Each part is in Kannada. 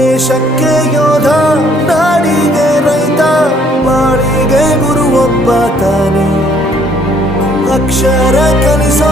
ದೇಶಕ್ಕೆ ಯೋಧ ನಾಡಿಗೆ ರೈತ ಗುರು ಗುರುವೊಬ್ಬ ತಾನೆ ಅಕ್ಷರ ಕಲಿಸೋ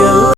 ¡Gracias